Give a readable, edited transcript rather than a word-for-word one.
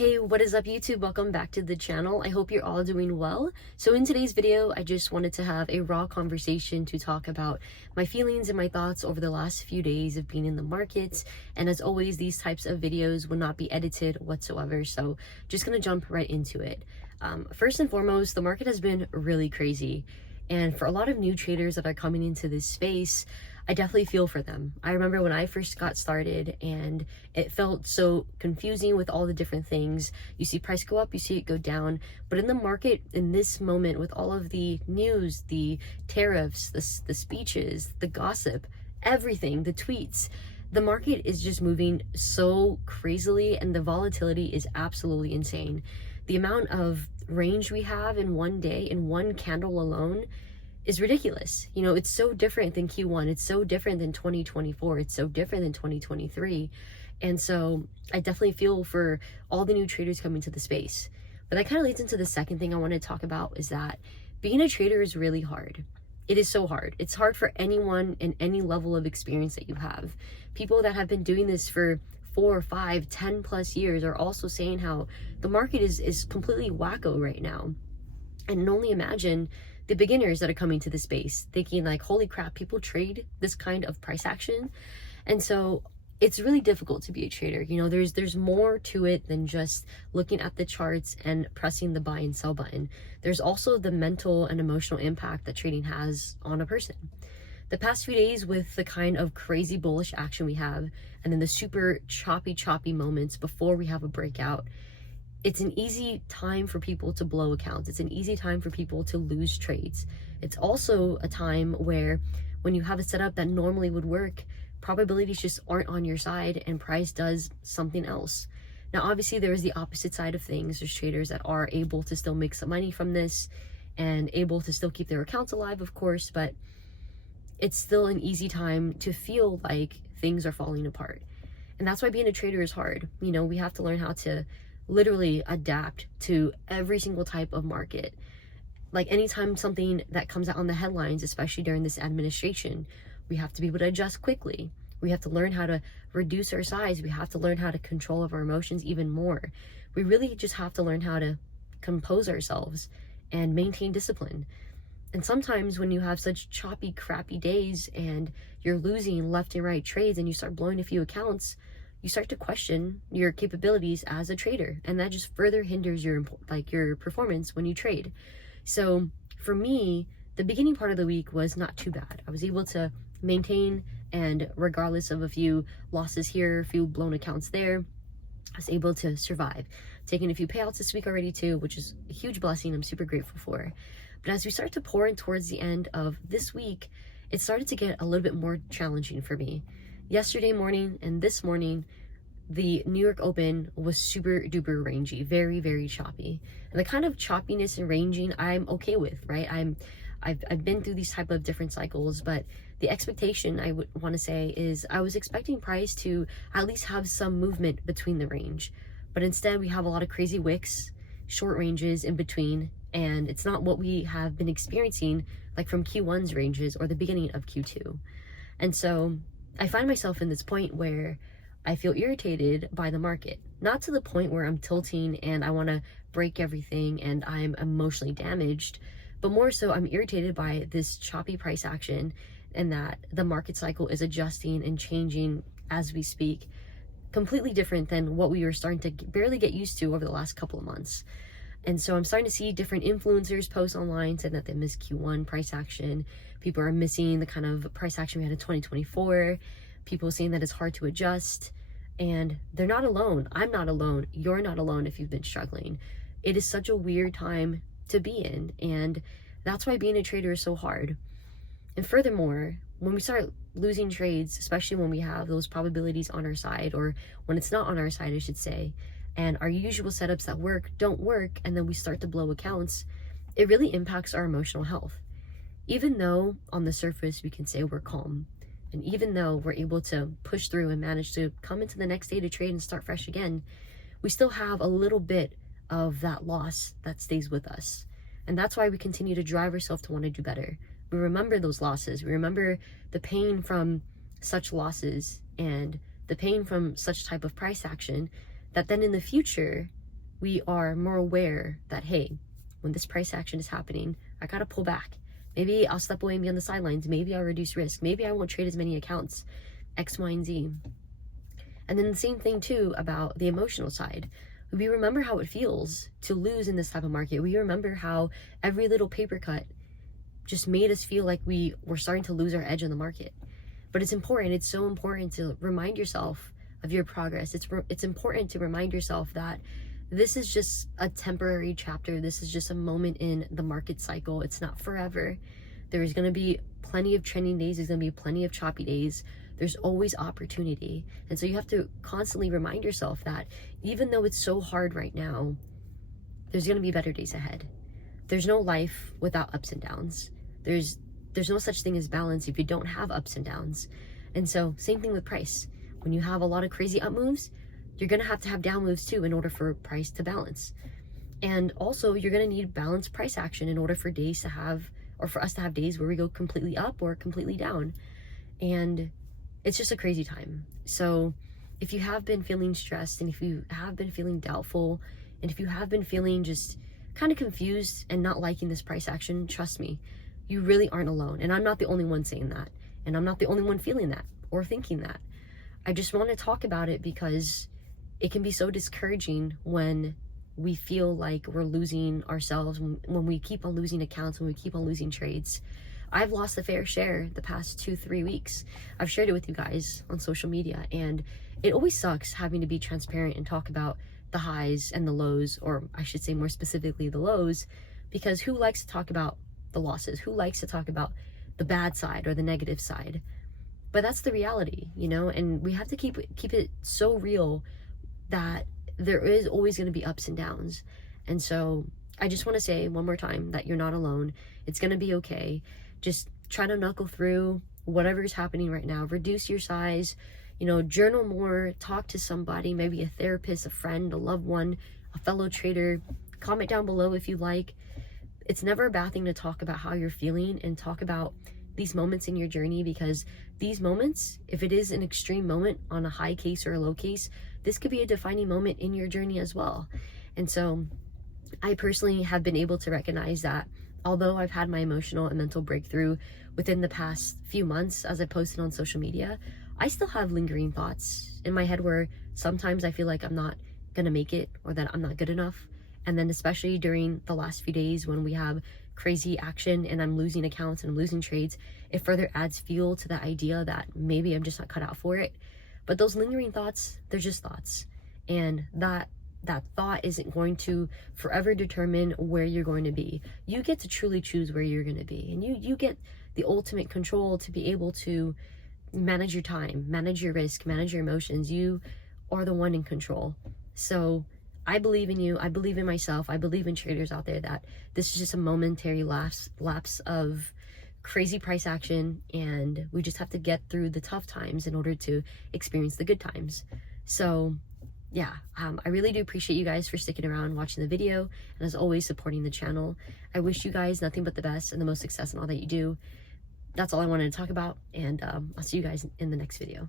Hey, what is up YouTube? Welcome back to the channel. I hope you're all doing well. So in today's video, I just wanted to have a raw conversation to talk about my feelings and my thoughts over the last few days of being in the markets. And as always, these types of videos will not be edited whatsoever. So just gonna jump right into it. First and foremost, the market has been really crazy. And for a lot of new traders that are coming into this space, I definitely feel for them. I remember when I first got started and it felt so confusing with all the different things. You see price go up, you see it go down. But in the market, in this moment, with all of the news, the tariffs, the speeches, the gossip, everything, the tweets, the market is just moving so crazily and the volatility is absolutely insane. The amount of range we have in one day, in one candle alone, is ridiculous. You know, it's so different than Q1. It's so different than 2024. It's so different than 2023. And so I definitely feel for all the new traders coming to the space. But that kind of leads into the second thing I want to talk about, is that being a trader is really hard. It is so hard. It's hard for anyone in any level of experience that you have. People that have been doing this for 4, 5, 10 plus years are also saying how the market is completely wacko right now. And only imagine the beginners that are coming to the space thinking like, holy crap, people trade this kind of price action. And so it's really difficult to be a trader. You know, there's more to it than just looking at the charts and pressing the buy and sell button. There's also the mental and emotional impact that trading has on a person. The past few days, with the kind of crazy bullish action we have, and then the super choppy moments before we have a breakout, it's an easy time for people to blow accounts. It's an easy time for people to lose trades. It's also a time where when you have a setup that normally would work, probabilities just aren't on your side and price does something else. Now, obviously, there is the opposite side of things. There's traders that are able to still make some money from this and able to still keep their accounts alive, of course, but it's still an easy time to feel like things are falling apart. And that's why being a trader is hard. You know, we have to learn how to literally adapt to every single type of market. Like anytime something that comes out on the headlines, especially during this administration, we have to be able to adjust quickly. We have to learn how to reduce our size. We have to learn how to control our emotions even more. We really just have to learn how to compose ourselves and maintain discipline. And sometimes when you have such choppy, crappy days and you're losing left and right trades and you start blowing a few accounts, you start to question your capabilities as a trader, and that just further hinders your performance when you trade. So for me, the beginning part of the week was not too bad. I was able to maintain, and regardless of a few losses here, a few blown accounts there, I was able to survive. Taking a few payouts this week already too, which is a huge blessing I'm super grateful for. But as we start to pour in towards the end of this week, it started to get a little bit more challenging for me. Yesterday morning and this morning, the New York Open was super duper rangy, very, very choppy. And the kind of choppiness and ranging I'm okay with, right? I've been through these type of different cycles, but the expectation I would want to say is I was expecting price to at least have some movement between the range. But instead we have a lot of crazy wicks, short ranges in between, and it's not what we have been experiencing like from Q1's ranges or the beginning of Q2. And so I find myself in this point where I feel irritated by the market, not to the point where I'm tilting and I want to break everything and I'm emotionally damaged, but more so I'm irritated by this choppy price action and that the market cycle is adjusting and changing as we speak, completely different than what we were starting to barely get used to over the last couple of months. And so I'm starting to see different influencers post online saying that they missed Q1 price action. People are missing the kind of price action we had in 2024. People saying that it's hard to adjust. And they're not alone. I'm not alone. You're not alone if you've been struggling. It is such a weird time to be in. And that's why being a trader is so hard. And furthermore, when we start losing trades, especially when we have those probabilities on our side, or when it's not on our side, I should say, and our usual setups that work don't work, and then we start to blow accounts, it really impacts our emotional health. Even though on the surface we can say we're calm, and even though we're able to push through and manage to come into the next day to trade and start fresh again, we still have a little bit of that loss that stays with us. And that's why we continue to drive ourselves to want to do better. We remember those losses. We remember the pain from such losses and the pain from such type of price action, that then in the future, we are more aware that, hey, when this price action is happening, I gotta pull back. Maybe I'll step away and be on the sidelines. Maybe I'll reduce risk. Maybe I won't trade as many accounts, X, Y, and Z. And then the same thing too about the emotional side. We remember how it feels to lose in this type of market. We remember how every little paper cut just made us feel like we were starting to lose our edge in the market. But it's important, it's so important to remind yourself of your progress. It's important to remind yourself that this is just a temporary chapter. This is just a moment in the market cycle. It's not forever. There's going to be plenty of trending days. There's going to be plenty of choppy days. There's always opportunity. And so you have to constantly remind yourself that even though it's so hard right now, there's going to be better days ahead. There's no life without ups and downs. There's no such thing as balance if you don't have ups and downs. And so same thing with price. When you have a lot of crazy up moves, you're going to have down moves too in order for price to balance. And also you're going to need balanced price action in order for days to have, or for us to have days where we go completely up or completely down. And it's just a crazy time. So if you have been feeling stressed, and if you have been feeling doubtful, and if you have been feeling just kind of confused and not liking this price action, trust me, you really aren't alone. And I'm not the only one saying that. And I'm not the only one feeling that or thinking that. I just want to talk about it because it can be so discouraging when we feel like we're losing ourselves, when we keep on losing accounts, when we keep on losing trades. I've lost a fair share the past 2-3 weeks. I've shared it with you guys on social media, and it always sucks having to be transparent and talk about the highs and the lows, or I should say more specifically the lows, because who likes to talk about the losses? Who likes to talk about the bad side or the negative side? But that's the reality, you know, and we have to keep it so real that there is always going to be ups and downs. And so I just want to say one more time that you're not alone. It's going to be okay. Just try to knuckle through whatever is happening right now. Reduce your size, you know, journal more, talk to somebody, maybe a therapist, a friend, a loved one, a fellow trader. Comment down below if you like. It's never a bad thing to talk about how you're feeling and talk about these moments in your journey, because these moments, if it is an extreme moment on a high case or a low case, this could be a defining moment in your journey as well. And so I personally have been able to recognize that although I've had my emotional and mental breakthrough within the past few months, as I posted on social media, I still have lingering thoughts in my head where sometimes I feel like I'm not gonna make it, or that I'm not good enough. And then especially during the last few days when we have crazy action and I'm losing accounts and I'm losing trades, it further adds fuel to the idea that maybe I'm just not cut out for it. But those lingering thoughts, they're just thoughts. And that thought isn't going to forever determine where you're going to be. You get to truly choose where you're going to be. And you get the ultimate control to be able to manage your time, manage your risk, manage your emotions. You are the one in control. So I believe in you. I believe in myself. I believe in traders out there that this is just a momentary lapse of crazy price action, and we just have to get through the tough times in order to experience the good times. So yeah, I really do appreciate you guys for sticking around, watching the video, and as always, supporting the channel. I wish you guys nothing but the best and the most success in all that you do. That's all I wanted to talk about, and I'll see you guys in the next video.